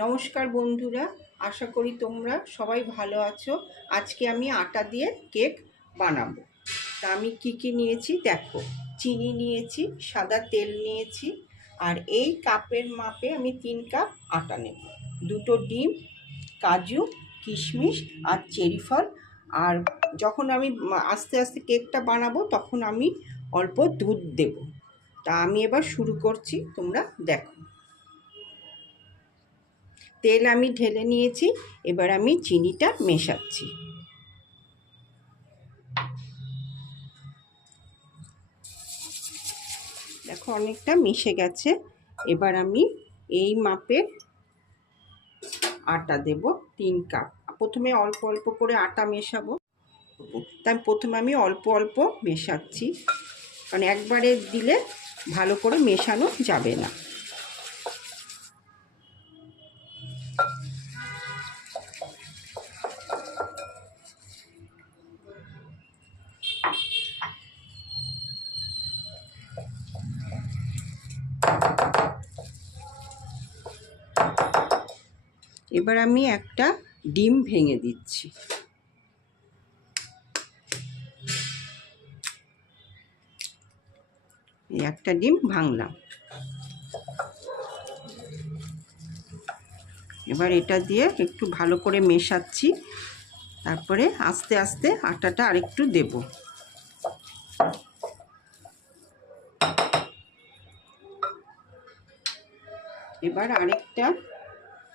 নমস্কার বন্ধুরা, আশা করি তোমরা সবাই ভালো আছো। আজকে আমি আটা দিয়ে কেক বানাবো। তা আমি কি নিয়েছি দেখো। চিনি নিয়েছি, সাদা তেল নিয়েছি, আর এই কাপের মাপে আমি 3 কাপ আটা নেব। 2টো ডিম, কাজু, কিশমিশ আর চেরি ফল। আর যখন আমি আস্তে আস্তে কেকটা বানাবো তখন আমি অল্প দুধ দেব। তা আমি এবার শুরু করছি, তোমরা দেখো। তেল আমি ঢেলে নিয়েছি, এবার আমি চিনিটা মেশাচ্ছি। দেখো অনেকটা মিশে গেছে। এবার আমি এই মাপের আটা দেব 3 কাপ। প্রথমে অল্প অল্প করে আটা মেশাবো, তাই প্রথমে আমি অল্প অল্প মেশাচ্ছি, কারণ একবারে দিলে ভালো করে মেশানো যাবে না। এবার আমি একটা ডিম ভেঙে দিচ্ছি। একটা ডিম ভাঙলাম। এবার এটা দিয়ে একটু ভালো করে মেশাচ্ছি, তারপরে আস্তে আস্তে আটাটা আরেকটু দেব।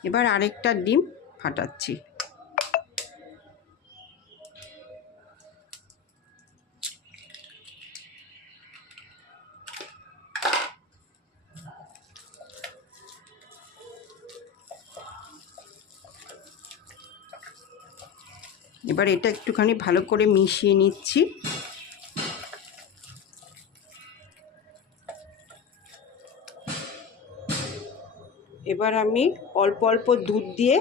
এবার আরেকটা ডিম ফাটাচ্ছি। এবার এটা একটুখানি ভালো করে মিশিয়ে নিচ্ছি। এবার আমি অল্প অল্প দুধ দিয়ে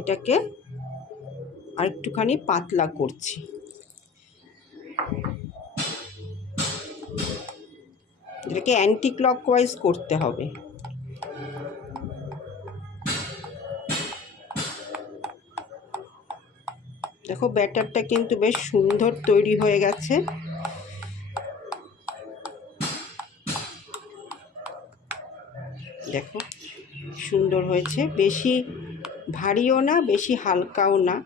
এটাকে আরেকটুখানি পাতলা করছি। এটাকে অ্যান্টি ক্লকওয়াইজ করতে হবে। দেখো ব্যাটারটা কিন্তু বেশ সুন্দর তৈরি হয়ে গেছে। দেখো সুন্দর হয়েছে, বেশি ভারীও না বেশি হালকাও না।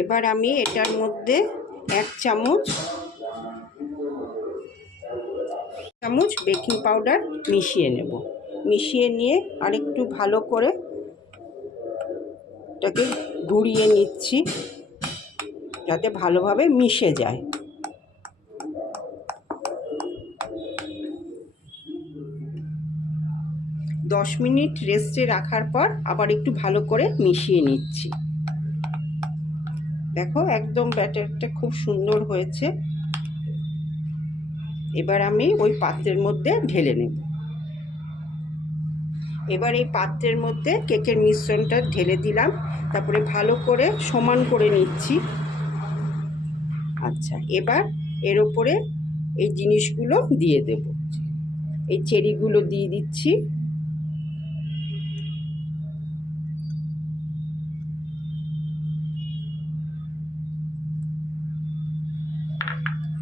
এবার আমি এটার মধ্যে 1 চামচ বেকিং পাউডার মিশিয়ে নেব। মিশিয়ে নিয়ে আরেকটু ভালো করে এটাকে ঘুরিয়ে নিচ্ছি, যাতে ভালোভাবে মিশে যায়। দশ মিনিট রেস্টে রাখার পর আবার একটু ভালো করে মিশিয়ে নিচ্ছি। দেখো একদম ব্যাটারটা খুব সুন্দর হয়েছে। এবার আমি ওই পাত্রের মধ্যে ঢেলে নেব। এবার এই পাত্রের মধ্যে কেকের মিশ্রণটা ঢেলে দিলাম, তারপরে ভালো করে সমান করে নিচ্ছি। আচ্ছা, এবার এর ওপরে এই জিনিসগুলো দিয়ে দেব। এই চেরিগুলো দিয়ে দিচ্ছি,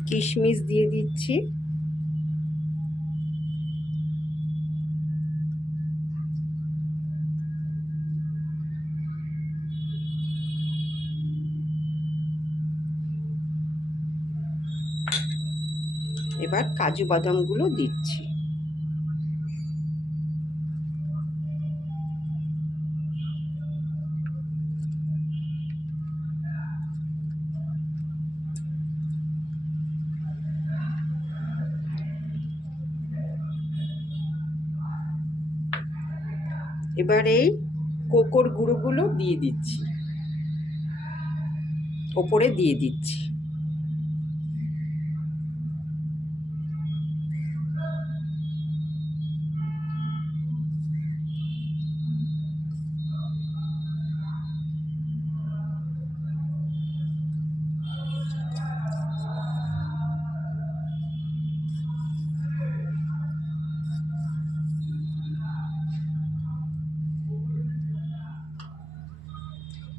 কিশমিশ দিয়ে দিচ্ছি, এবার কাজু বাদামগুলো দিচ্ছি। এবার এই কোকোর গুঁড়োগুলো দিয়ে দিচ্ছি, ওপরে দিয়ে দিচ্ছি।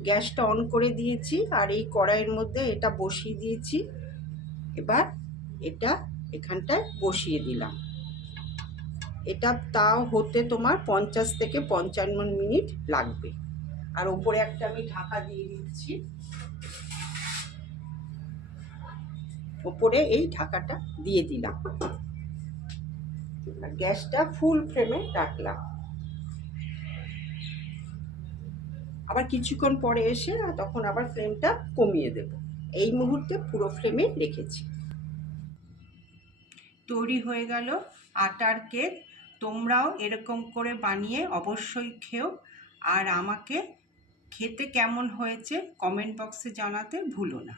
গ্যাসটা অন করে দিয়েছি আর এই কড়াইয়ের মধ্যে এটা বসিয়ে দিয়েছি। এবার এটা এখানটায় বসিয়ে দিলাম। এটা তাও হতে তোমার 50 থেকে 55 মিনিট লাগবে। আর উপরে একটা আমি ঢাকা দিয়ে দিচ্ছি। উপরে এই ঢাকাটা দিয়ে দিলাম আর গ্যাসটা ফুল ফ্লেমে রাখলাম। আবার কিছুক্ষণ পরে এসে তখন আবার ফ্লেমটা কমিয়ে দেব। এই মুহূর্তে পুরো ফ্লেমে রেখেছি। তৈরি হয়ে গেল আটার কেক। তোমরাও এরকম করে বানিয়ে অবশ্যই খেও, আর আমাকে খেতে কেমন হয়েছে কমেন্ট বক্সে জানাতে ভুলো না।